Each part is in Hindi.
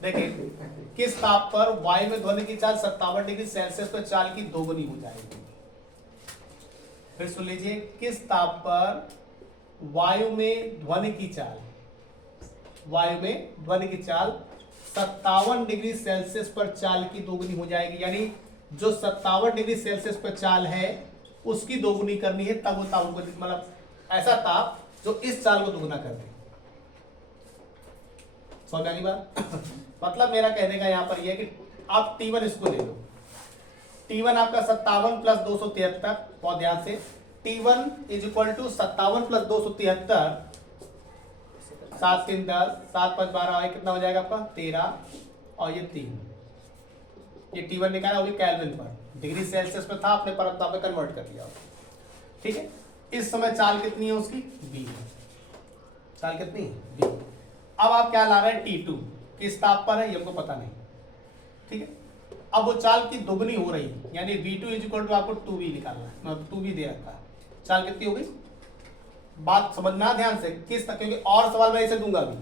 देखिए किस ताप पर वायु में ध्वनि की चाल 57 डिग्री सेल्सियस पर चाल की दोगुनी हो जाएगी। फिर सुन लीजिए, किस ताप पर वायु में ध्वनि की चाल 57 डिग्री सेल्सियस पर चाल की दोगुनी हो जाएगी। यानी जो 57 डिग्री सेल्सियस पर चाल है उसकी दोगुनी करनी है, तब वो ताप को, मतलब ऐसा ताप जो इस चाल को दोगुना कर दे। समझ आ गई बात? मतलब मेरा कहने का यहां पर यह है कि आप T1 इसको ले लो। T1 आपका 57 प्लस 273, बहुत ध्यान से, T1 is equal to 57 plus 273, 7 3 10, 7 5 12, कितना हो जाएगा आपका 13, और ये 3। ये T1 निकाला, वो केल्विन पर, डिग्री सेल्सियस में था, आपने परम ताप में कन्वर्ट कर लिया। ठीक है, इस समय चाल कितनी है उसकी? B। चाल कितनी है? B। अब आप क्या ला रहे हैं? T2 किस ताप पर है ये हमको पता नहीं। ठीक है, अब वो चाल की दोगुनी हो रही है, यानी V2 इज इक्वल टू आपको 2V निकालना है, मतलब 2V दे रखा है। चाल कितनी हो गई? बात समझना ध्यान से, किस, क्योंकि और सवाल मैं इसे दूंगा भी।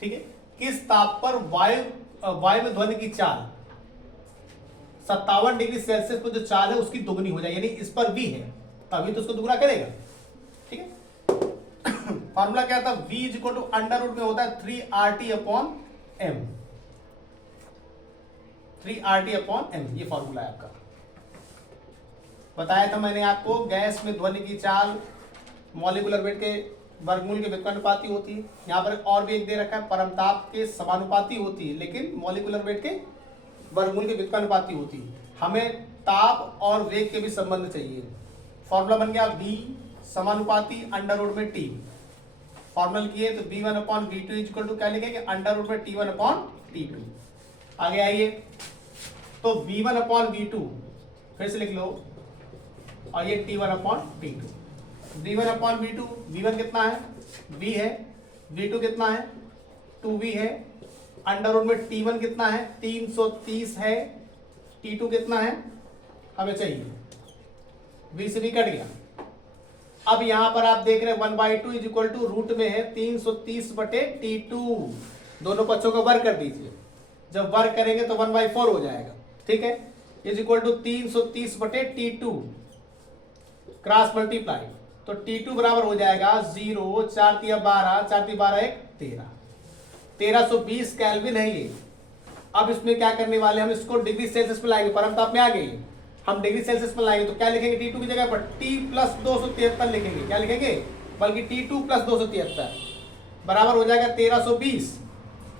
ठीक है, किस ताप पर वायु में ध्वनि की चाल 57 डिग्री सेल्सियस पर जो चाल है उसकी दोगुनी हो जाए, यानी इस पर V है तभी तो उसको दुगुना करेगा। ठीक है, फॉर्मूला क्या था? V is equal to under root में होता है 3RT upon M। 3RT upon M, ये फॉर्मूला है आपका। बताया था मैंने आपको, गैस में ध्वनि की चाल मॉलिक्यूलर वेट के वर्गमूल के व्युत्क्रमानुपाती होती है। यहाँ पर और भी एक दे रखा है, परमताप के समानुपाती होती है, लेकिन मॉलिक्यूलर वेट के वर्गमूल के व्युत्क्रमानुपाती होती है। हमें ताप और वेग के भी संबंध चाहिए। फॉर्मूला बन गया V समानुपाती अंडर रूट में T। फॉर्मूला किए तो V1 upon V2 is equal to क्या लिखेंगे? अंडर रूट में T1 अपॉन T2। आगे आइए, तो V1 अपॉन V2 फिर से लिख लो, और ये T1 upon T2। V1 upon V2, V1 कितना है? V है। V2 कितना है? 2V है। अंडर रूट में T1 कितना है? 330 है। T2 कितना है हमें चाहिए? V से V कट गया। अब यहां पर आप देख रहे हैं 1/2 इज इक्वल टू रूट में है 330 बटे T2। दोनों पक्षों का वर्ग कर दीजिए, जब वर्ग करेंगे तो 1/4 हो जाएगा। ठीक है, इज इक्वल टू 330 बटे T2 क्रॉस मल्टीप्लाई, तो T2 बराबर हो जाएगा 0, 4 तिया 12, 4 तिया 12 1 13, 1320 केल्विन है ये। अब इसमें क्या करने वाले, हम इसको डिग्री सेल्सियस में लाएंगे, परम ताप में आ गई, हम डिग्री सेल्सियस में लाएंगे तो क्या लिखेंगे? T2 की जगह पर T प्लस 273 लिखेंगे। क्या लिखेंगे? बल्कि T2 प्लस 273 बराबर हो जाएगा 1320।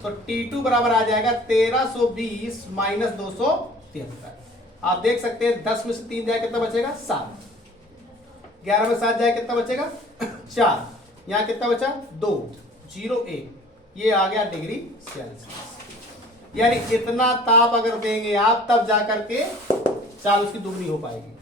तो T2 बराबर आ जाएगा 1320 माइनस 273। आप देख सकते हैं 10 में से 3 जाए कितना बचेगा? 7। 11 में 7 जाए कितना बचेगा? 4। यहाँ कितना बचा? 2, 0 1, ये आ गया डिग्री सेल्सियस। यानी इतना ताप अगर देंगे आप, तब जाकर के चाल उसकी दुगनी हो पाएगी।